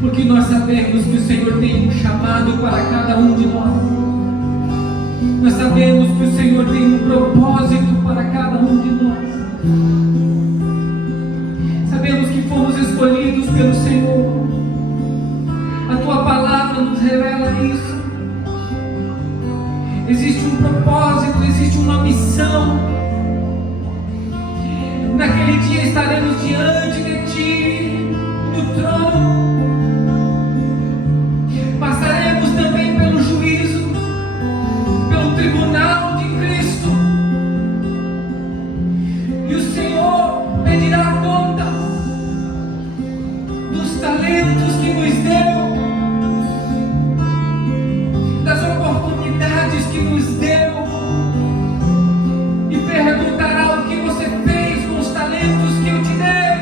Porque nós sabemos que o Senhor tem um chamado para cada um de nós. Nós sabemos que o Senhor tem um propósito para cada um de nós. Sabemos que fomos escolhidos pelo Senhor. A Tua palavra nos revela isso. Existe um propósito, existe uma missão. Naquele dia estaremos diante de Ti, no trono. Passaremos também pelo juízo, pelo tribunal de Cristo. E o Senhor pedirá conta dos talentos que nos deu, das oportunidades que nos deu, e perguntará o que você fez com os talentos que eu te dei,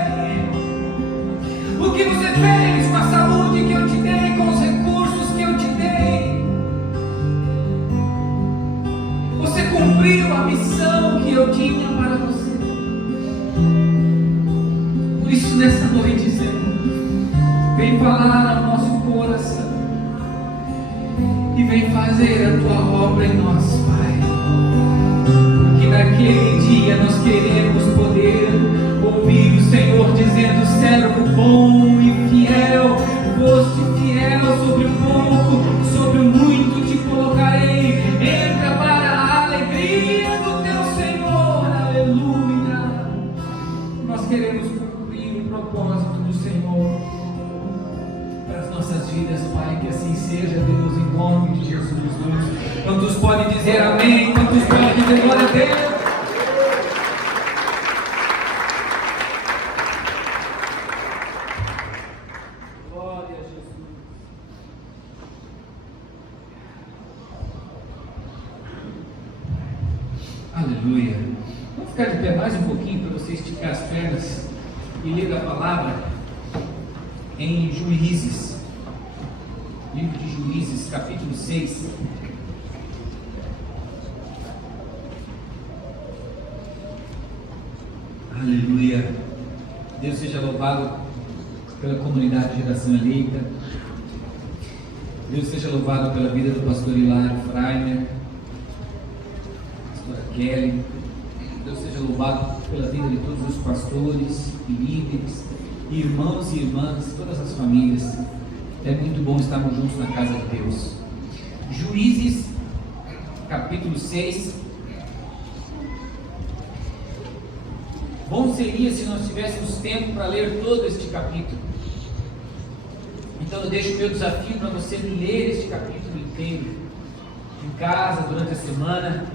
o que você fez com a saúde que eu te dei, com os recursos que eu te dei. Você cumpriu a missão que eu tinha para você. Por isso, nessa noite, Senhor, vem falar ao nosso coração e vem fazer a Tua obra em nós, Pai. Que naquele dia nós queremos poder ouvir o Senhor dizendo: servo bom e fiel, foste fiel sobre o pouco, sobre o muito te colocarei. Entra para a alegria do Teu Senhor. Aleluia. Nós queremos cumprir o propósito do Senhor para as nossas vidas, Pai. Que assim seja, Deus, em nome de Jesus. Quantos podem dizer amém? Quantos podem dizer glória a Deus? Aleluia. Vamos ficar de pé mais um pouquinho para você esticar as pernas e ler a palavra em Juízes, livro de Juízes, capítulo 6. Aleluia. Deus seja louvado pela comunidade de Geração Eleita. Deus seja louvado pela vida do pastor Hilário Freiner, pastora Kelly. Deus seja louvado pela vida de todos os pastores e líderes, irmãos e irmãs, todas as famílias. É muito bom estarmos juntos na casa de Deus. Juízes, capítulo 6. Bom seria se nós tivéssemos tempo para ler todo este capítulo. Então eu deixo o meu desafio para você ler este capítulo inteiro em casa, durante a semana.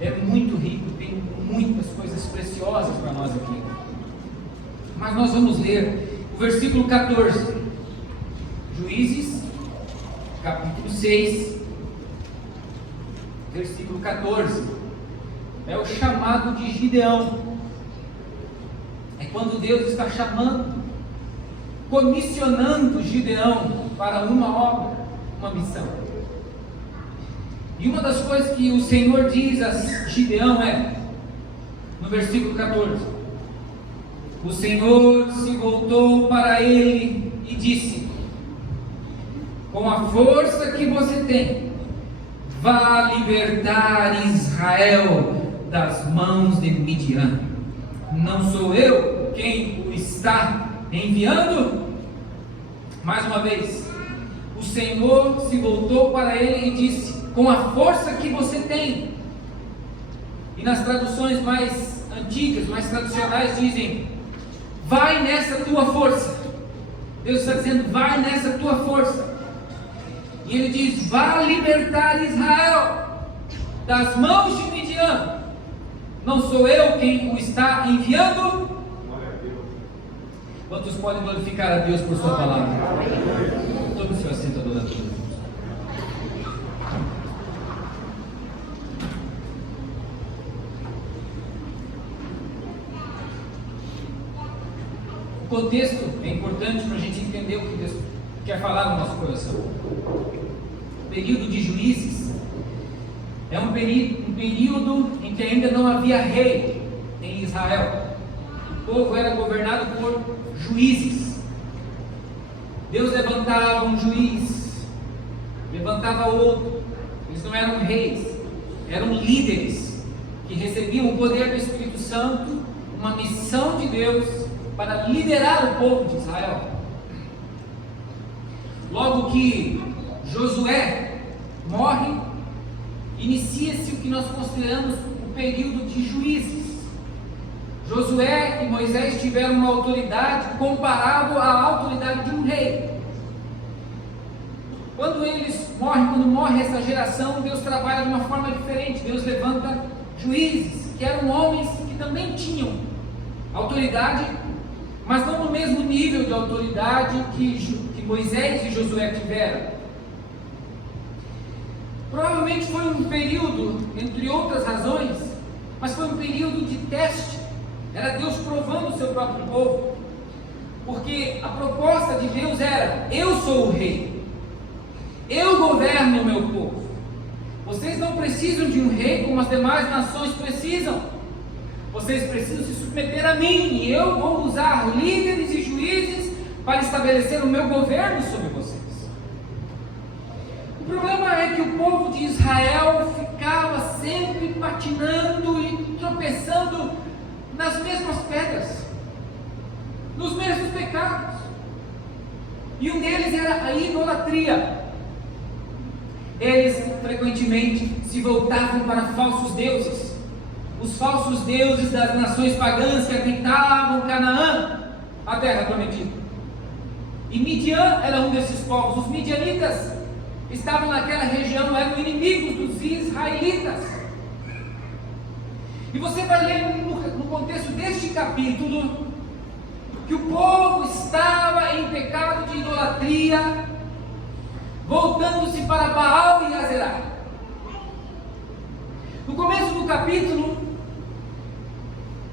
É muito rico, tem muitas coisas preciosas para nós aqui. Mas nós vamos ler o versículo 14. Juízes, capítulo 6, versículo 14. É o chamado de Gideão. É quando Deus está chamando, comissionando Gideão para uma obra, uma missão. E uma das coisas que o Senhor diz a Gideão é, no versículo 14: o Senhor se voltou para ele e disse: com a força que você tem, vá libertar Israel das mãos de Midian. Não sou eu quem o está enviando? Mais uma vez, o Senhor se voltou para ele e disse: com a força que você tem. E nas traduções mais antigas, mais tradicionais, dizem: vai nessa tua força. Deus está dizendo: vai nessa tua força. E ele diz: vá libertar Israel das mãos de Midian. Não sou eu quem o está enviando? Quantos podem glorificar a Deus por sua palavra? Tome o seu assento, adorando a Deus. O contexto é importante para a gente entender o que Deus quer falar no nosso coração. O período de Juízes é um período em que ainda não havia rei em Israel. O povo era governado por juízes. Deus levantava um juiz, levantava outro. Eles não eram reis, eram líderes que recebiam o poder do Espírito Santo, uma missão de Deus para liderar o povo de Israel. Logo que Josué morre, inicia-se o que nós consideramos o período de Juízes. Josué e Moisés tiveram uma autoridade comparável à autoridade de um rei. Quando morre essa geração, Deus trabalha de uma forma diferente. Deus levanta juízes, que eram homens que também tinham autoridade, mas não no mesmo nível de autoridade que Moisés e Josué tiveram. Provavelmente foi um período, entre outras razões, mas foi um período de teste. Era Deus provando o seu próprio povo, porque a proposta de Deus era: eu sou o rei, eu governo o meu povo, vocês não precisam de um rei como as demais nações precisam, vocês precisam se submeter a mim, e eu vou usar líderes e juízes para estabelecer o meu governo sobre vocês. O problema é que o povo de Israel ficava sempre patinando e tropeçando nas mesmas pedras, nos mesmos pecados, e um deles era a idolatria. Eles frequentemente se voltavam para falsos deuses, os falsos deuses das nações pagãs que habitavam Canaã, a terra prometida. E Midian era um desses povos. Os midianitas estavam naquela região, eram inimigos dos israelitas. E você vai ler no contexto deste capítulo que o povo estava em pecado de idolatria, voltando-se para Baal e Azerá. No começo do capítulo,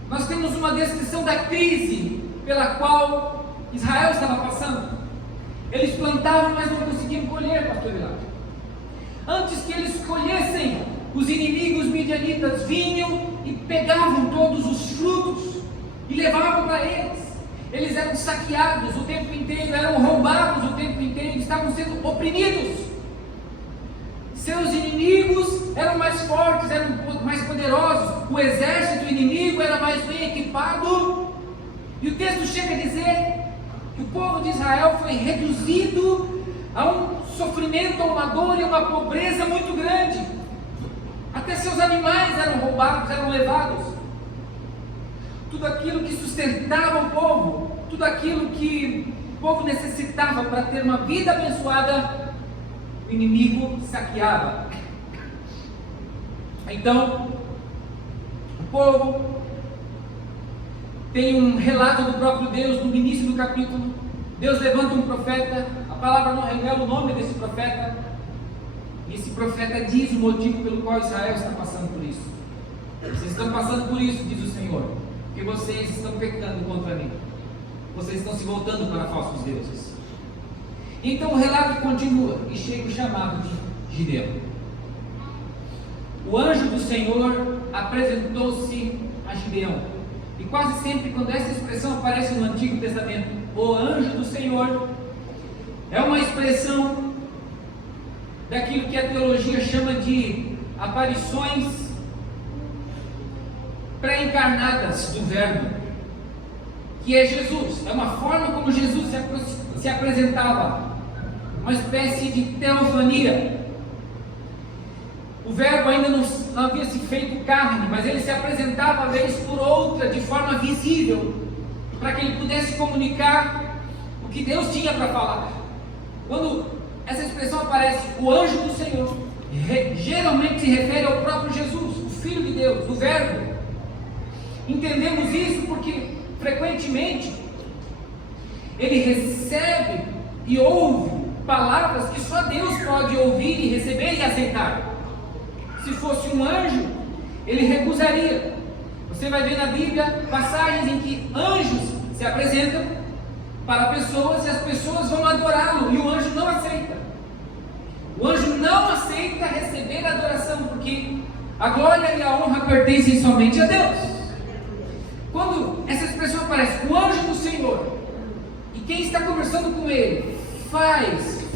nós temos uma descrição da crise pela qual Israel estava passando. Eles plantavam, mas não conseguiam colher, pastor Hilário. Antes que eles colhessem, os inimigos midianitas vinham e pegavam todos os frutos e levavam para eles. Eles eram saqueados o tempo inteiro, eram roubados o tempo inteiro, estavam sendo oprimidos. Seus inimigos eram mais fortes, eram mais poderosos, o exército inimigo era mais bem equipado. E o texto chega a dizer que o povo de Israel foi reduzido a um sofrimento, a uma dor e uma pobreza muito grande. Até seus animais eram roubados, eram levados. Tudo aquilo que sustentava o povo, tudo aquilo que o povo necessitava para ter uma vida abençoada, o inimigo saqueava. Então, o povo tem um relato do próprio Deus no início do capítulo. Deus levanta um profeta, a palavra não revela o nome desse profeta. E esse profeta diz o motivo pelo qual Israel está passando por isso. Vocês estão passando por isso, diz o Senhor, porque vocês estão pecando contra mim. Vocês estão se voltando para falsos deuses. Então o relato continua e chega o chamado de Gideão. O anjo do Senhor apresentou-se a Gideão. E quase sempre quando essa expressão aparece no Antigo Testamento, o anjo do Senhor, é uma expressão daquilo que a teologia chama de aparições pré-encarnadas do Verbo, que é Jesus. É uma forma como Jesus se apresentava, uma espécie de teofania. O Verbo ainda não havia se feito carne, mas ele se apresentava vez por outra de forma visível, para que ele pudesse comunicar o que Deus tinha para falar. Quando essa expressão aparece, o anjo do Senhor, geralmente se refere ao próprio Jesus, o Filho de Deus, o Verbo. Entendemos isso porque frequentemente ele recebe e ouve palavras que só Deus pode ouvir e receber e aceitar. Se fosse um anjo, ele recusaria. Você vai ver na Bíblia passagens em que anjos se apresentam para pessoas e as pessoas vão adorá-lo e o anjo não aceita. O anjo não aceita receber a adoração, porque a glória e a honra pertencem somente a Deus. Quando essa expressão aparece, o anjo do Senhor, e quem está conversando com ele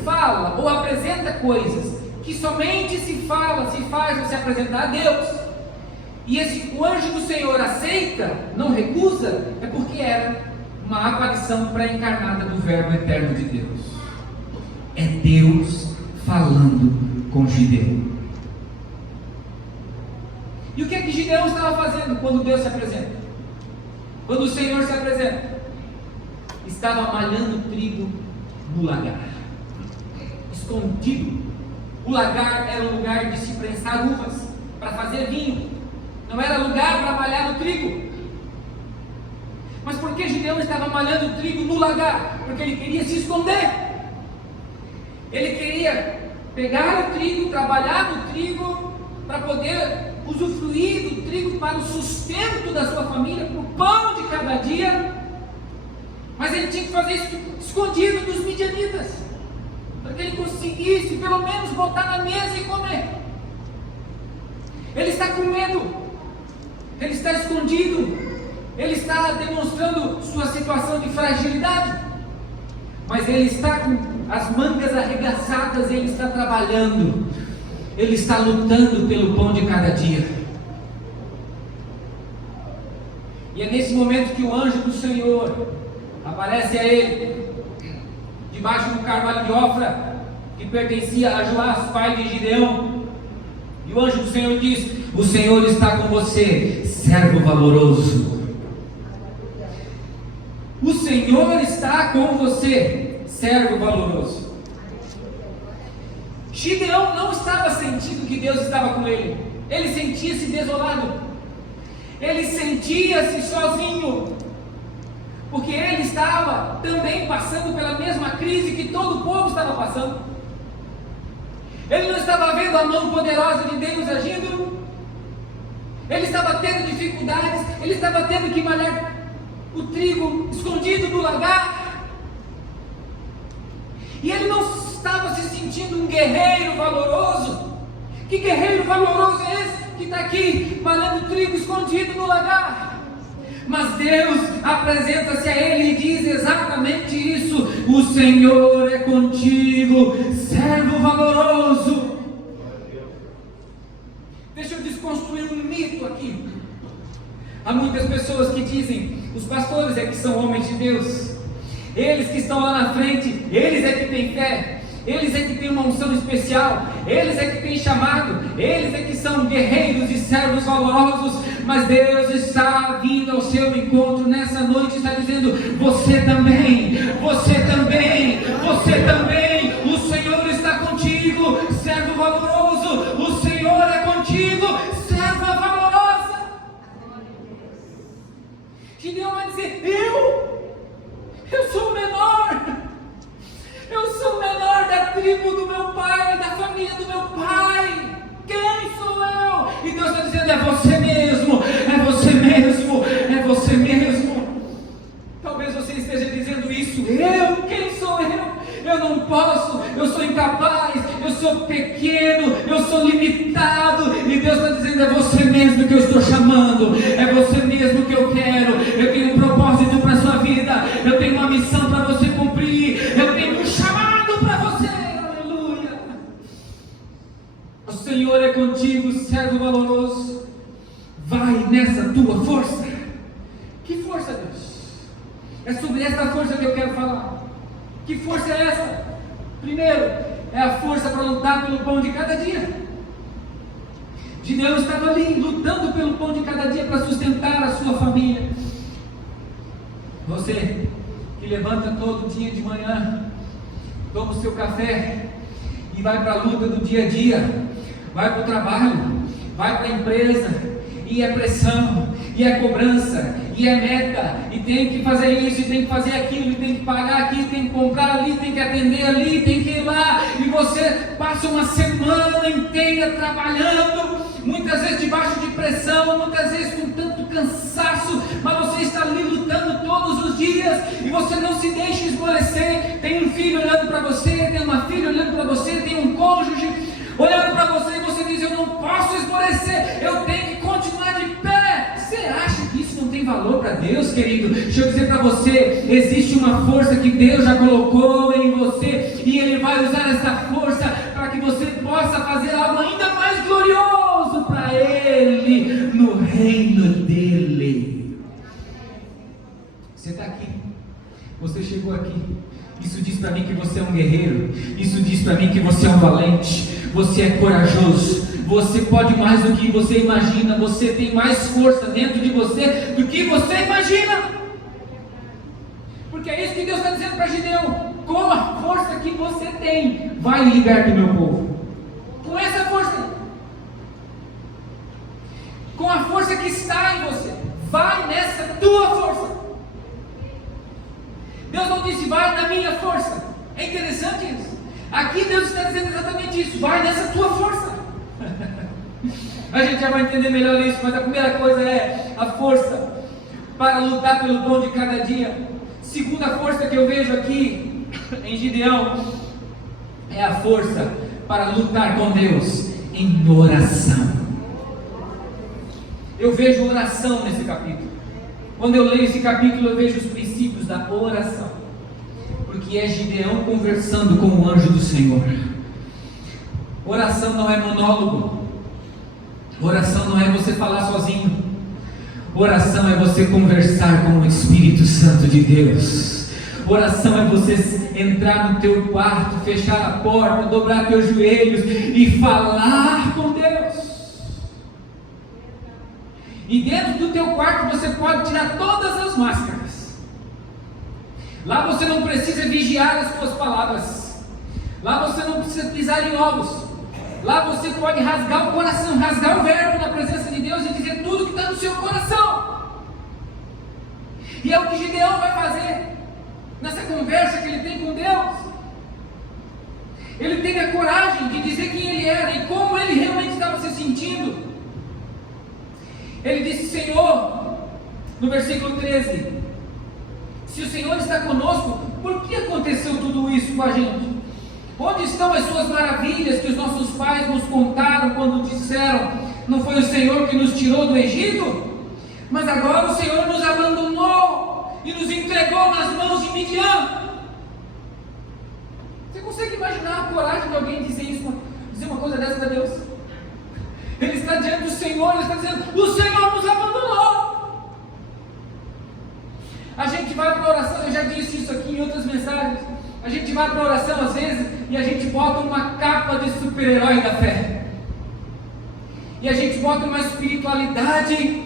fala ou apresenta coisas que somente se fala, se faz ou se apresenta a Deus, e o anjo do Senhor aceita, não recusa, é porque era uma aparição pré-encarnada do Verbo eterno de Deus. É Deus falando com Gideão. E o que é que Gideão estava fazendo quando Deus se apresenta? Quando o Senhor se apresenta? Estava malhando trigo no lagar, escondido. O lagar era um lugar de se prensar uvas para fazer vinho, não era lugar para malhar o trigo. Mas por que Gideão estava malhando o trigo no lagar? Porque ele queria se esconder. Ele queria pegar o trigo, trabalhar no trigo, para poder usufruir do trigo para o sustento da sua família, para o pão de cada dia. Mas ele tinha que fazer isso escondido dos midianitas, para que ele conseguisse pelo menos botar na mesa e comer. Ele está com medo, ele está escondido, ele está demonstrando sua situação de fragilidade, mas ele está com as mangas arregaçadas, ele está trabalhando, ele está lutando pelo pão de cada dia. E é nesse momento que o anjo do Senhor aparece a ele, debaixo do carvalho de Ofra, que pertencia a Joás, pai de Gideão. E o anjo do Senhor diz: o Senhor está com você, servo valoroso. O Senhor está com você, servo valoroso. Gideão não estava sentindo que Deus estava com ele. Ele sentia-se desolado. Ele sentia-se sozinho, porque ele estava também passando pela mesma crise que todo o povo estava passando. Ele não estava vendo a mão poderosa de Deus agindo. Ele estava tendo dificuldades. Ele estava tendo que malhar o trigo escondido no lagar. E ele não estava se sentindo um guerreiro valoroso. Que guerreiro valoroso é esse que está aqui malhando trigo escondido no lagar? Mas Deus apresenta-se a ele e diz exatamente isso: o Senhor é contigo, servo valoroso. Deixa eu desconstruir um mito aqui. Há muitas pessoas que dizem: os pastores é que são homens de Deus, eles que estão lá na frente, eles é que têm fé, eles é que têm uma unção especial, eles é que têm chamado, eles é que são guerreiros e servos valorosos. Mas Deus está vindo ao seu encontro nessa noite e está dizendo: você também, você também, você também. O Senhor está contigo, servo valoroso. O Senhor é contigo, serva valorosa. Gideão vai dizer: eu sou o menor. Eu sou o menor da tribo do meu pai, da família do meu pai. Quem sou eu? E Deus está dizendo: é você mesmo, é você mesmo, é você mesmo. Talvez você esteja dizendo isso: quem sou eu? Eu não posso, eu sou incapaz, eu sou pequeno, eu sou limitado. E Deus está dizendo: é você mesmo que eu estou chamando, é você mesmo que eu quero. Eu tenho um propósito para a sua vida, eu tenho uma missão para você cumprir, eu tenho um chamado para você. Aleluia. O Senhor é contigo, servo valoroso. Vai nessa tua força. Que força, Deus? É sobre essa força que eu quero falar. Que força é essa? Primeiro, é a força para lutar pelo pão de cada dia. Gideão estava ali lutando pelo pão de cada dia para sustentar a sua família. Você que levanta todo dia de manhã, toma o seu café e vai para a luta do dia a dia, vai para o trabalho, vai para a empresa, e é pressão, e é cobrança, e é meta, e tem que fazer isso, e tem que fazer aquilo, e tem que pagar aqui, tem que comprar ali, tem que atender ali, tem que ir lá, e você passa uma semana inteira trabalhando, muitas vezes debaixo de pressão, muitas vezes com tanto cansaço, mas você está ali lutando todos os dias, e você não se deixa esmorecer. Tem um filho olhando para você, tem uma filha olhando para você, tem um cônjuge olhando para você, e você diz: eu não posso esmorecer, eu tenho que continuar de pé. Você acha que isso não tem valor para Deus, querido? Deixa eu dizer para você, existe uma força que Deus já colocou em você, e Ele vai usar essa força para que você possa fazer algo ainda mais glorioso para Ele, no reino dEle. Você está aqui, você chegou aqui, isso diz para mim que você é um guerreiro, isso diz para mim que você é um valente, você é corajoso, você pode mais do que você imagina, você tem mais força dentro de você do que você imagina, porque é isso que Deus está dizendo para Gideão: com a força que você tem, vai e liberte o meu povo, com essa força, com a força que está em você, vai nessa tua força. Deus não disse: vai na minha força. É interessante isso. Aqui Deus está dizendo exatamente isso: vai nessa tua força. A gente já vai entender melhor isso, mas a primeira coisa é a força para lutar pelo pão de cada dia. Segunda força que eu vejo aqui em Gideão é a força para lutar com Deus em oração. Eu vejo oração nesse capítulo. Quando eu leio esse capítulo, eu vejo os princípios da oração, porque é Gideão conversando com o anjo do Senhor. Oração não é monólogo, oração não é você falar sozinho, oração é você conversar com o Espírito Santo de Deus. Oração é você entrar no teu quarto, fechar a porta, dobrar teus joelhos e falar com Deus. E dentro do teu quarto você pode tirar todas as máscaras. Lá você não precisa vigiar as suas palavras. Lá você não precisa pisar em ovos. Lá você pode rasgar o coração, rasgar o verbo na presença de Deus e dizer tudo que está no seu coração. E é o que Gideão vai fazer nessa conversa que ele tem com Deus. Ele teve a coragem de dizer quem ele era e como ele realmente estava se sentindo. Ele disse: Senhor, no versículo 13, se o Senhor está conosco, por que aconteceu tudo isso com a gente? Onde estão as suas maravilhas que os nossos pais nos contaram quando disseram: não foi o Senhor que nos tirou do Egito? Mas agora o Senhor nos abandonou e nos entregou nas mãos de Midian. Você consegue imaginar a coragem de alguém dizer uma coisa dessa para Deus? Ele está diante do Senhor, ele está dizendo: o Senhor nos abandonou. A gente vai para a oração, eu já disse isso aqui em outras mensagens. A gente vai para a oração às vezes e a gente bota uma capa de super-herói da fé. E a gente bota uma espiritualidade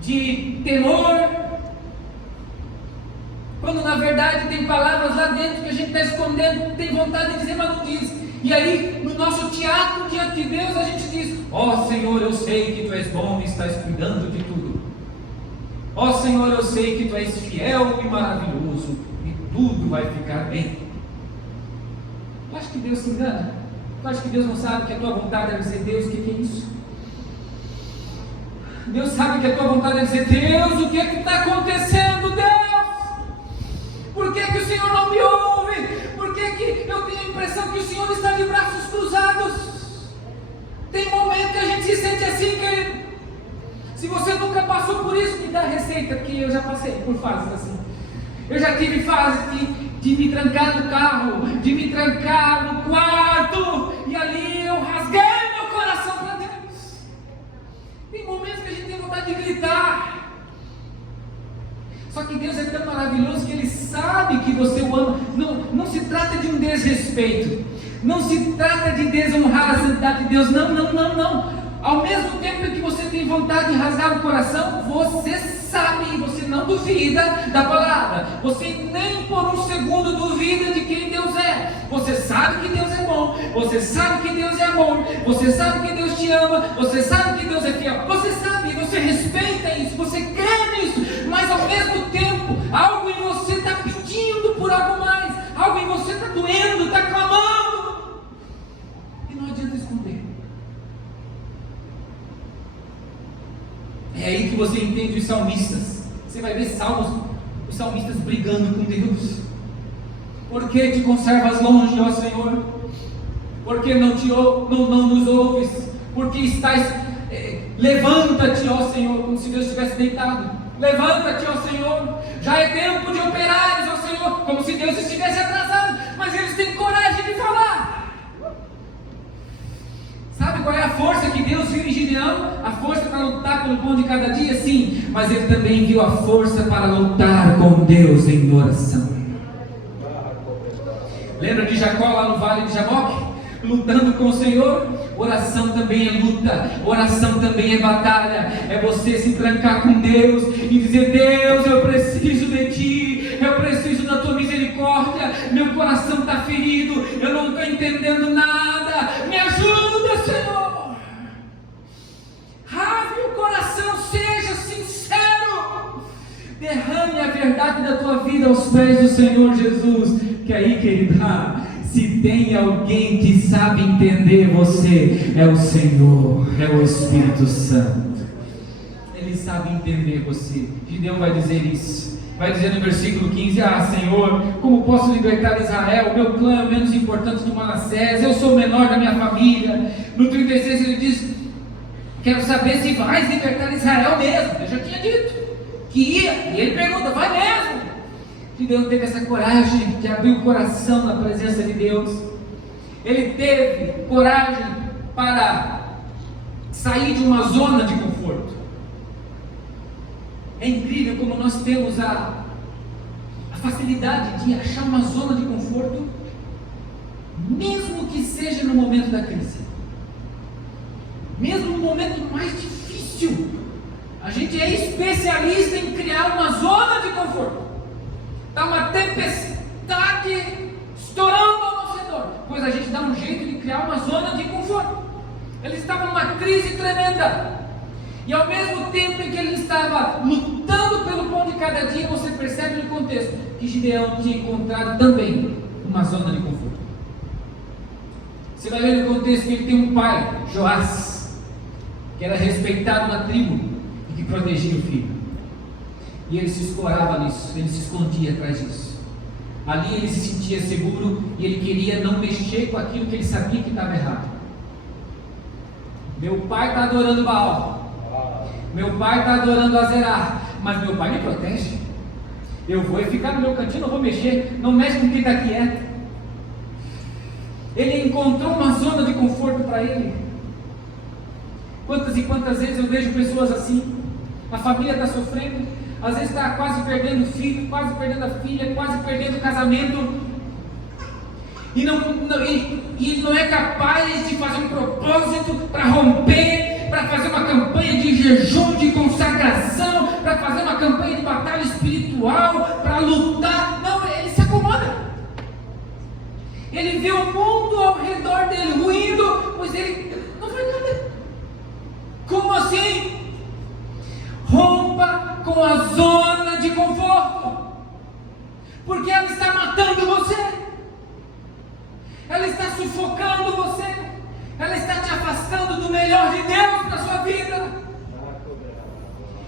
de temor, quando na verdade tem palavras lá dentro que a gente está escondendo, tem vontade de dizer, mas não diz. E aí, no nosso teatro diante de Deus, a gente diz: ó Senhor, eu sei que Tu és bom e estás cuidando de tudo. Ó Senhor, eu sei que Tu és fiel e maravilhoso e tudo vai ficar bem. Tu acha que Deus se engana? Tu acha que Deus não sabe que a tua vontade deve ser: Deus, o que é isso? Deus sabe que a tua vontade deve ser: Deus, o que é que está acontecendo, Deus? Por que que o Senhor não me ouve? Por que que eu tenho a impressão que o Senhor está de braços cruzados? Tem momento que a gente se sente assim, querido. Se você nunca passou por isso, me dá a receita, porque eu já passei por fases assim. Eu já tive fases de me trancar no carro, de me trancar no quarto, e ali eu rasguei meu coração para Deus. Tem momentos que a gente tem vontade de gritar. Só que Deus é tão maravilhoso que Ele sabe que você o ama. Não se trata de um desrespeito, não se trata de desonrar a santidade de Deus, não. Ao mesmo tempo que você tem vontade de rasgar o coração, você sabe, você não duvida da palavra, você nem por um segundo duvida de quem Deus é. Você sabe que Deus é bom, você sabe que Deus é amor, você sabe que Deus te ama, você sabe que Deus é fiel, você sabe, você respeita isso, você crê nisso, mas ao mesmo tempo, algo em você está pedindo por algo mais, algo em você está doendo, está clamando, e não adianta esconder. É aí que você entende os salmistas. Você vai ver salmos, os salmistas brigando com Deus. Por que te conservas longe, ó Senhor? Por que não nos ouves? Porque estás... levanta-te, ó Senhor, como se Deus estivesse deitado. Levanta-te, ó Senhor. Já é tempo de operares, ó Senhor, como se Deus estivesse atrasado. Mas eles têm coragem de falar. Sabe qual é a força que Deus viu em Gideão? A força para lutar pelo pão de cada dia? Sim, mas ele também viu a força para lutar com Deus em oração. Lembra de Jacó lá no vale de Jaboque? Lutando com o Senhor? Oração também é luta, oração também é batalha. É você se trancar com Deus e dizer: Deus, eu preciso de Ti, eu preciso da Tua misericórdia, meu coração está ferido, eu não estou entendendo nada, me ajuda, Senhor. Rasgue o coração, seja sincero, derrame a verdade da tua vida aos pés do Senhor Jesus. Que aí, querida, se tem alguém que sabe entender você, é o Senhor, é o Espírito Santo. Ele sabe entender você. Gideão vai dizer isso, vai dizer no versículo 15: ah, Senhor, como posso libertar Israel? O meu clã é o menos importante do Manassés, eu sou o menor da minha família. No 36 ele diz: quero saber se vais libertar Israel mesmo. Eu já tinha dito que ia, e ele pergunta: vai mesmo? Gideão teve essa coragem de abrir o coração na presença de Deus. Ele teve coragem para sair de uma zona de conforto. É incrível como nós temos a facilidade de achar uma zona de conforto, mesmo que seja no momento da crise, mesmo no momento mais difícil. A gente é especialista em criar uma zona de conforto. Está uma tempestade estourando ao nosso redor, pois a gente dá um jeito de criar uma zona de conforto. Ele estava numa crise tremenda, e ao mesmo tempo em que ele estava lutando pelo pão de cada dia, você percebe no contexto que Gideão tinha encontrado também uma zona de conforto. Você vai ver no contexto que ele tem um pai, Joás, que era respeitado na tribo e que protegia o filho. E ele se escorava nisso, ele se escondia atrás disso. Ali ele se sentia seguro e ele queria não mexer com aquilo que ele sabia que estava errado. Meu pai está adorando Baal, meu pai está adorando Azerá, mas meu pai me protege. Eu vou ficar no meu cantinho, não vou mexer, não mexe com quem está quieto. Ele encontrou uma zona de conforto para ele. Quantas e quantas vezes eu vejo pessoas assim, a família está sofrendo, às vezes está quase perdendo o filho, quase perdendo a filha, quase perdendo o casamento, e não é capaz de fazer um propósito para romper, para fazer uma campanha de jejum, de consagração, para fazer uma campanha de batalha espiritual, para lutar. Não, ele se acomoda. Ele vê o mundo ao redor dele ruindo, pois ele não faz nada. Como assim? Rompa com a zona de conforto, porque ela está matando você, ela está sufocando você, ela está te afastando do melhor de Deus para a sua vida.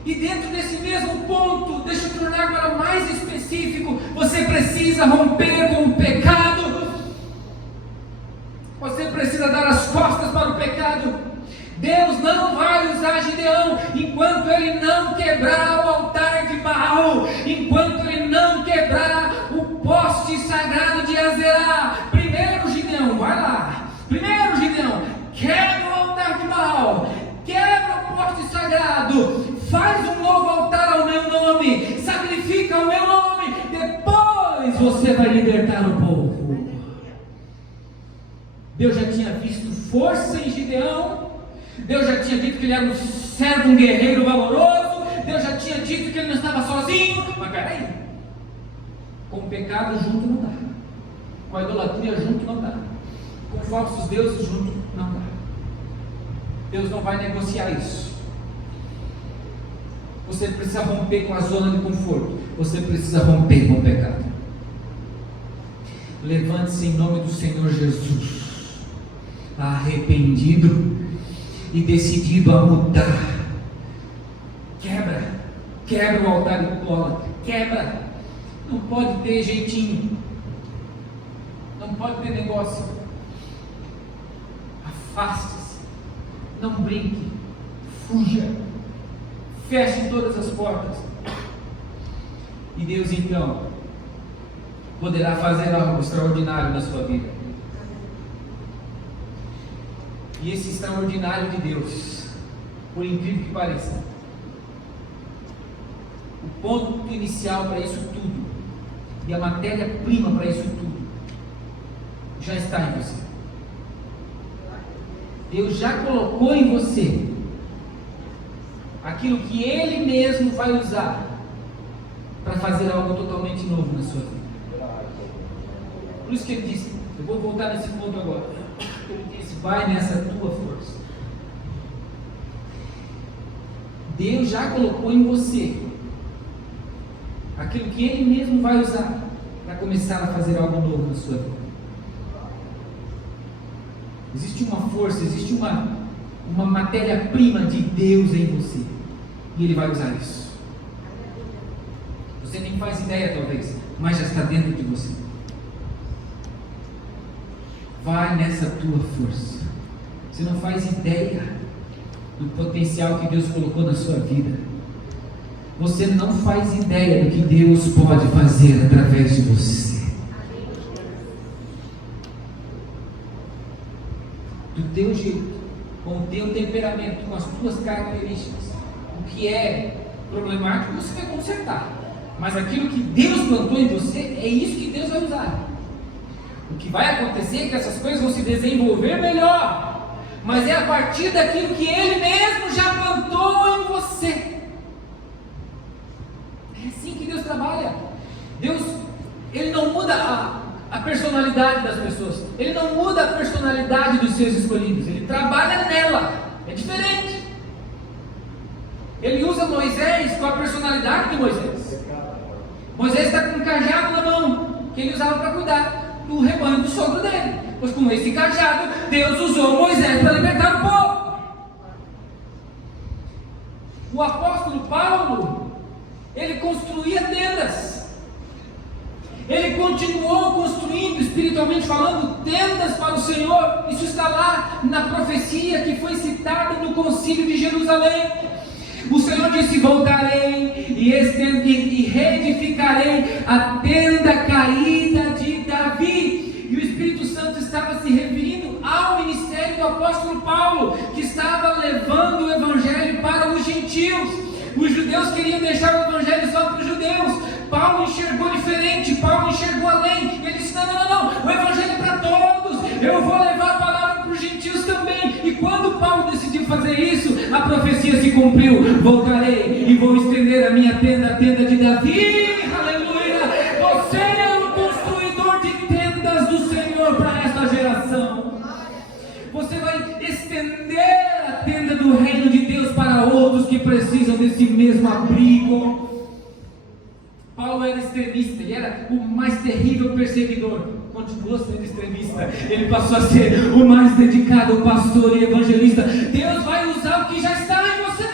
E dentro desse mesmo ponto, deixa eu tornar agora mais específico, você precisa romper com o pecado, você precisa dar as costas para o pecado. Deus não vai usar Gideão enquanto ele não quebrar o altar de Baal, enquanto ele não quebrar o poste sagrado de Azerá. Primeiro, Gideão, vai lá. Primeiro, Gideão, quebra o altar de Baal, quebra o poste sagrado, faz um novo altar ao meu nome, sacrifica o meu nome, depois você vai libertar o povo. Deus já tinha visto força em Gideão. Deus já tinha dito que ele era um servo, um guerreiro valoroso. Deus já tinha dito que ele não estava sozinho. Mas peraí, com o pecado junto não dá, com a idolatria junto não dá. Com falsos deuses junto, não dá. Deus não vai negociar isso. Você precisa romper com a zona de conforto. Você precisa romper com o pecado. Levante-se em nome do Senhor Jesus, arrependido e decidido a mudar. Quebra o altar idólatra, quebra. Não pode ter jeitinho, não pode ter negócio. Afaste-se, não brinque, fuja, feche todas as portas. E Deus então poderá fazer algo extraordinário na sua vida. E esse extraordinário de Deus, por incrível que pareça, o ponto inicial para isso tudo e a matéria-prima para isso tudo já está em você. Deus já colocou em você aquilo que Ele mesmo vai usar para fazer algo totalmente novo na sua vida. Por isso que Ele disse, eu vou voltar nesse ponto agora. Ele disse, vai nessa tua força. Deus já colocou em você aquilo que Ele mesmo vai usar para começar a fazer algo novo na sua vida. Existe uma força, existe uma matéria-prima de Deus em você, e Ele vai usar isso. Você nem faz ideia talvez, mas já está dentro de você. Vai nessa tua força. Você não faz ideia do potencial que Deus colocou na sua vida. Você não faz ideia do que Deus pode fazer através de você. Do teu jeito, com o teu temperamento, com as tuas características. O que é problemático você vai consertar. Mas aquilo que Deus plantou em você, é isso que Deus vai usar. O que vai acontecer é que essas coisas vão se desenvolver melhor. Mas é a partir daquilo que Ele mesmo já plantou em você. É assim que Deus trabalha. Deus, Ele não muda a personalidade das pessoas. Ele não muda a personalidade dos seus escolhidos. Ele trabalha nela. É diferente. Ele usa Moisés com a personalidade de Moisés. Moisés está com um cajado na mão, que ele usava para cuidar do rebanho do sogro dele. Pois com esse cajado, Deus usou Moisés para libertar o povo. O apóstolo Paulo, ele construía tendas. Ele continuou construindo, espiritualmente falando, tendas para o Senhor. Isso está lá na profecia que foi citada no concílio de Jerusalém. O Senhor disse, voltarei e reedificarei a tenda caída de Davi. E o Espírito Santo estava se referindo ao ministério do apóstolo Paulo, que estava levando o evangelho para os gentios. Os judeus queriam deixar o evangelho só para os judeus. Paulo enxergou diferente, Paulo enxergou além. Ele disse, não, o evangelho é para todos. Eu vou levar a palavra para os gentios também. E quando Paulo decidiu fazer isso, a profecia se cumpriu. Voltarei e vou estender a minha tenda, a tenda de Davi. Aleluia! Você é um construidor de tendas do Senhor para esta geração. Você vai estender a tenda do reino de Deus para outros que precisam desse mesmo abrigo. Paulo era extremista, ele era o mais terrível perseguidor. Continuou sendo extremista. Ele passou a ser o mais dedicado pastor e evangelista. Deus vai usar o que já está em você.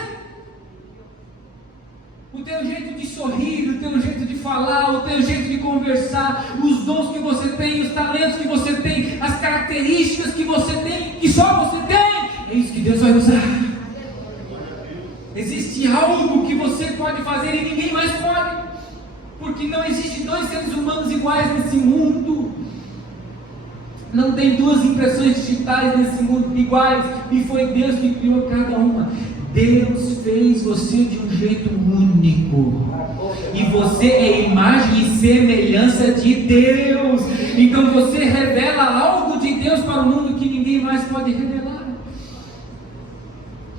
O teu jeito de sorrir, o teu jeito de falar, o teu jeito de conversar, os dons que você tem, os talentos que você tem, as características que você tem, que só você tem. É isso que Deus vai usar. Existe algo que você pode fazer e ninguém mais pode. Porque não existe dois seres humanos iguais nesse mundo. Não tem duas impressões digitais nesse mundo iguais. E foi Deus que criou cada uma. Deus fez você de um jeito único. E você é imagem e semelhança de Deus. Então você revela algo de Deus para o mundo que ninguém mais pode revelar.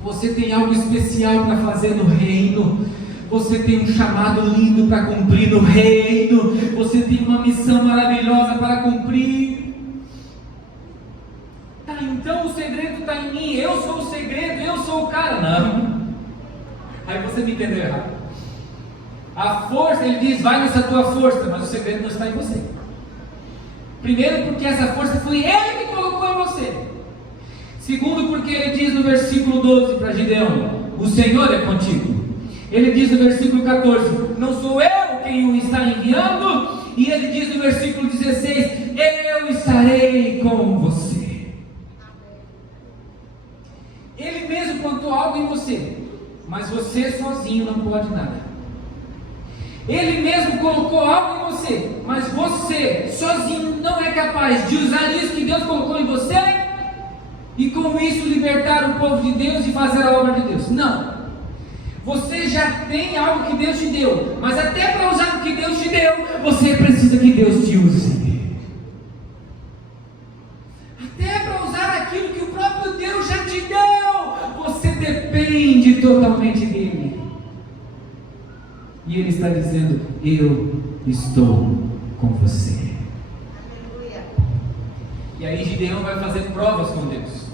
Você tem algo especial para fazer no reino. Você tem um chamado lindo para cumprir no reino. 1 reino, você tem uma missão maravilhosa para cumprir. então o segredo está em mim, eu sou o segredo, eu sou o cara. Não. Aí você me entendeu errado. A força, ele diz, vai nessa tua força, mas o segredo não está em você. Primeiro, porque essa força foi ele que colocou em você. Segundo, porque ele diz no versículo 12 para Gideão: o Senhor é contigo. Ele diz no versículo 14: não sou eu quem o está enviando. E ele diz no versículo 16: eu estarei com você. Ele mesmo plantou algo em você, mas você sozinho não pode nada. Ele mesmo colocou algo em você, mas você sozinho não é capaz de usar isso que Deus colocou em você e com isso libertar o povo de Deus e fazer a obra de Deus. Não. Você já tem algo que Deus te deu, mas até para usar o que Deus te deu, você precisa que Deus te use. Até para usar aquilo que o próprio Deus já te deu, você depende totalmente dele. E ele está dizendo: eu estou com você. E aí Gideão vai fazer provas com Deus.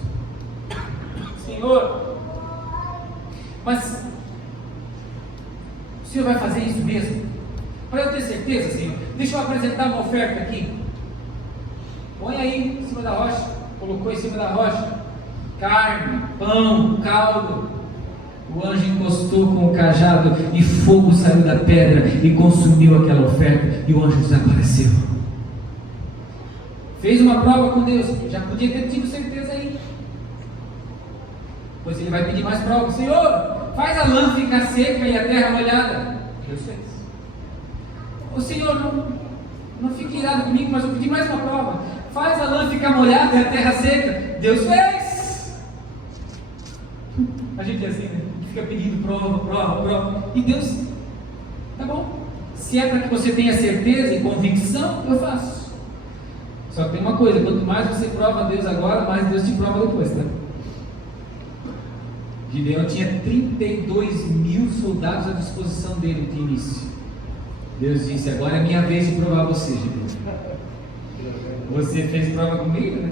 Senhor, mas o Senhor vai fazer isso mesmo? Para eu ter certeza, Senhor, deixa eu apresentar uma oferta aqui. Põe aí em cima da rocha. Colocou em cima da rocha carne, pão, caldo. O anjo encostou com o cajado e fogo saiu da pedra e consumiu aquela oferta, e o anjo desapareceu. Fez uma prova com Deus, já podia ter tido certeza aí. Pois ele vai pedir mais prova. Senhor, faz a lã ficar seca e a terra molhada. Deus fez. O Senhor, não fique irado comigo, mas eu pedi mais uma prova. Faz a lã ficar molhada e a terra seca. Deus fez. A gente é assim, né? Fica pedindo prova, e Deus, tá bom, se é para que você tenha certeza e convicção, eu faço. Só que tem uma coisa: quanto mais você prova Deus agora, mais Deus te prova depois, tá? Gideão tinha 32 mil soldados à disposição dele de início. Deus disse: agora é minha vez de provar você, Gideão. Você fez prova comigo, né?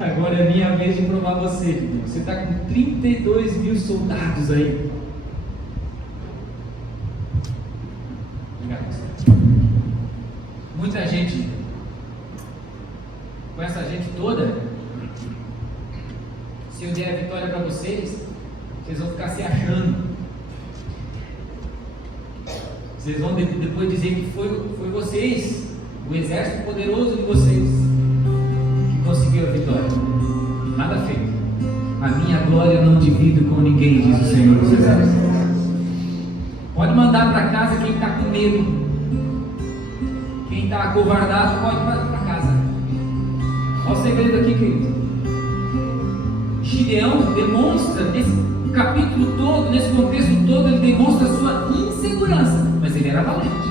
Agora é minha vez de provar você, Gideão. Você está com 32 mil soldados aí. Muita gente, com essa gente toda, se eu der a vitória para vocês, vocês vão ficar se achando. Vocês vão depois dizer que foi vocês, o exército poderoso de vocês, que conseguiu a vitória. Nada feito. A minha glória eu não divido com ninguém, diz o Senhor dos Exércitos. Pode mandar para casa quem está com medo. Quem está acovardado pode ir para casa. Olha o segredo aqui, querido. Gideão demonstra, nesse capítulo todo, nesse contexto todo, ele demonstra a sua insegurança, mas ele era valente.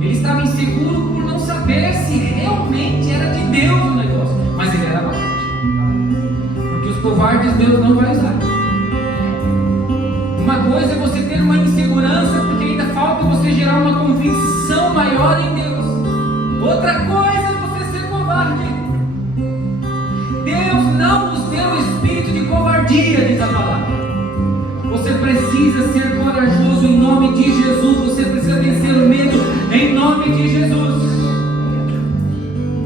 Ele estava inseguro por não saber se realmente era de Deus o negócio, mas ele era valente. Porque os covardes Deus não vai usar. Uma coisa é você ter uma insegurança porque ainda falta você gerar uma convicção maior em Deus. Outra coisa é você ser covarde. Deus não nos deu espírito de covardia, diz a palavra. Você precisa ser corajoso em nome de Jesus. Você precisa vencer o medo em nome de Jesus.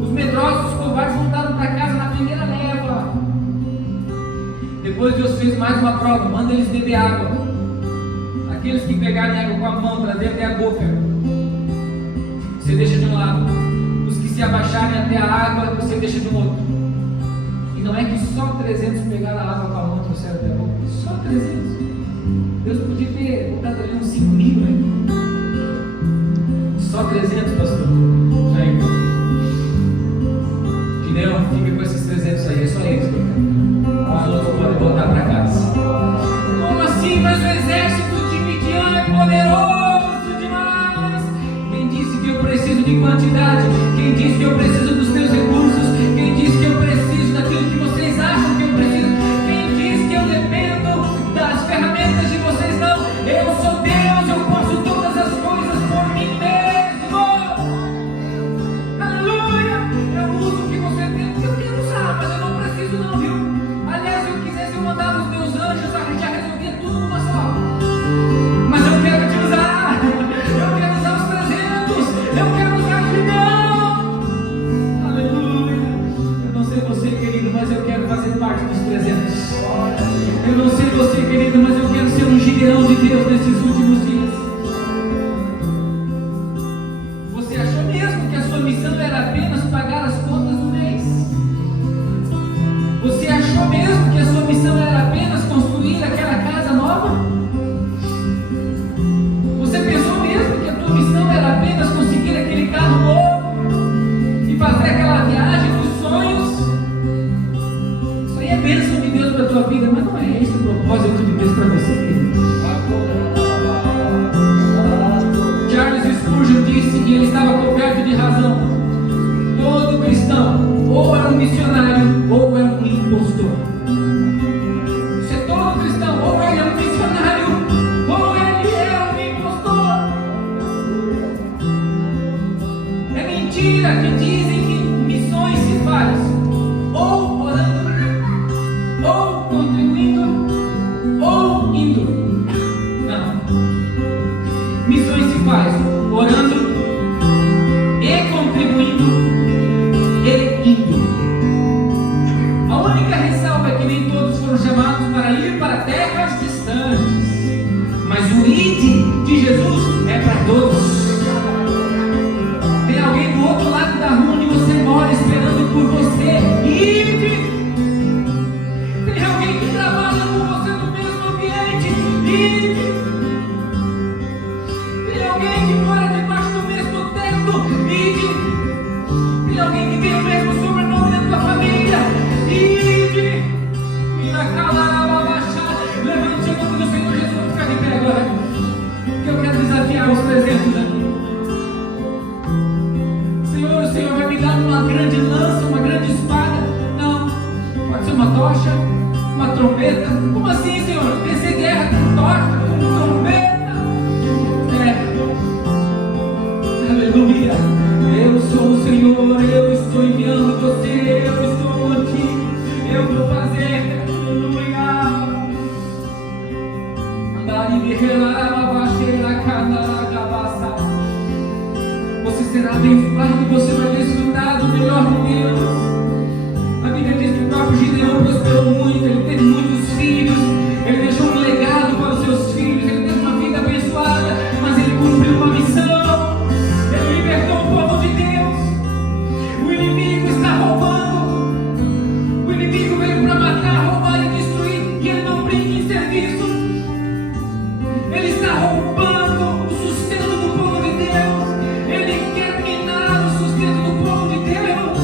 Os medrosos, os covardes voltaram para casa na primeira leva. Depois Deus fez mais uma prova: manda eles beber água. Aqueles que pegarem água com a mão para dentro da boca, você deixa de um lado. Os que se abaixarem até a água, você deixa de um outro. E não é que só 300 pegaram a água com a mão e trouxeram até a boca. Só 300. Deus podia ter botado ali uns 5 mil, né? Só 300, pastor. Já aí. Gideão, fica com esses 300 aí, é só eles. Os outros podem voltar para casa. Como assim? Mas o exército de Midian é poderoso demais. Quem disse que eu preciso de quantidade? Quem disse que eu preciso dos teus recursos? Quem disse que eu preciso daquilo que vocês acham que eu preciso? Quem disse que eu dependo das ferramentas de vocês? Não, eu sou Deus, eu posso todas as coisas por mim mesmo. Aleluia! Eu uso o que você tem, porque eu quero usar, mas missionário ou é um impostor. Se é todo cristão, ou ele é um missionário ou ele é um impostor. É mentira que dizem que missões se faz ou orando, ou contribuindo, ou indo. Não. Missões se faz orando e contribuindo e indo. A única ressalva é que nem todos foram chamados para ir para terras distantes, mas o ide de Jesus é para todos. Tem alguém do outro lado da rua onde você mora esperando por você. Ide. Tem alguém que trabalha com você no mesmo ambiente. Ide. Tem alguém que mora debaixo do mesmo teto. Ide. Tem alguém que tem o mesmo sobrenome da tua família. Ide. Levante o nome do Senhor Jesus. Vamos ficar de pé agora, que eu quero desafiar os presentes aqui. Senhor, o Senhor vai me dar uma grande lança, uma grande espada? Não. Pode ser uma tocha, uma trombeta. Como assim, Senhor? Vencer guerra com tocha, com trombeta? Aleluia. Eu sou o Senhor, eu estou enviando você, eu estou contigo, eu vou fazer. Aleluia. Andar e relar, baixeira, canara, cabaça. Você será abençoado, você vai desfrutar do melhor de Deus. A Bíblia diz que o próprio Gideão prosperou muito, ele teve muitos filhos, ele deixou um legado para os seus filhos, ele teve uma vida abençoada, mas ele cumpriu uma missão, ele libertou o povo de Deus. O inimigo está roubando, o inimigo veio para matar, roubar e destruir, e ele não brinca em serviço. Ele está roubando o sustento do povo de Deus. Ele quer minar o sustento do povo de Deus.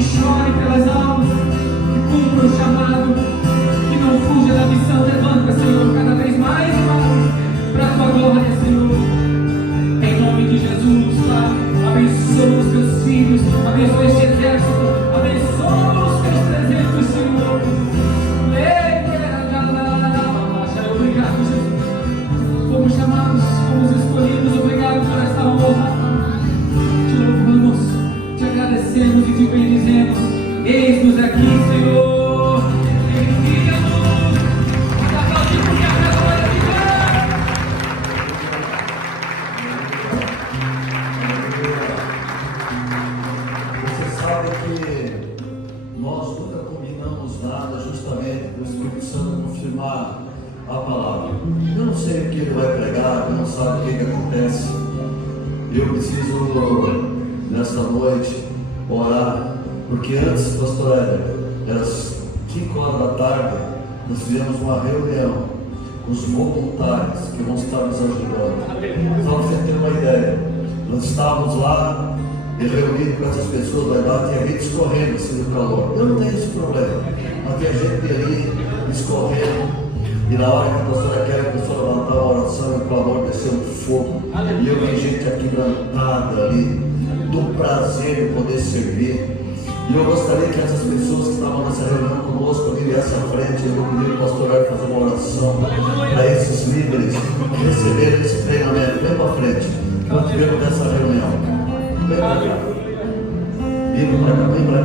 que chore pelas almas, que cumpra o chamado, que não fuja da missão. Levanta, Senhor, cada vez mais e mais, para a tua glória, Senhor. Em nome de Jesus, Pai, abençoa os teus filhos, abençoa este exército, abençoa os teus presentes, Senhor. Obrigado, Jesus. Fomos chamados, fomos escolhidos. Obrigado por esta honra. Te louvamos, te agradecemos e te bendizemos. Eis-nos aqui, Senhor. Envia-nos. Aplaudir porque a glória de Deus. Você sabe que nós nunca combinamos nada justamente para o Espírito Santo confirmar a palavra. Eu não sei o que ele vai pregar, eu não sabe o que acontece. Eu preciso, nesta noite, orar, porque antes, pastor Éder, às 5 horas da tarde, nós fizemos uma reunião com os voluntários que vão estar nos ajudando. Só para você ter uma ideia, nós estávamos lá e reunidos com essas pessoas, lá tinha gente escorrendo assim no calor. Eu não tenho esse problema, mas tinha gente ali escorrendo. E na hora que a pastora Kelly começou a levantar a oração, o clamor desceu um fogo. E eu vi gente aquebrantada ali, do prazer de poder servir. E eu gostaria que essas pessoas que estavam nessa reunião conosco ali viessem à frente. Eu vou pedir ao pastor Kelly fazer uma oração para esses líderes que receberam esse treinamento. Vem para frente, participando dessa reunião. Vem para cá. Vem para cá, vem para cá.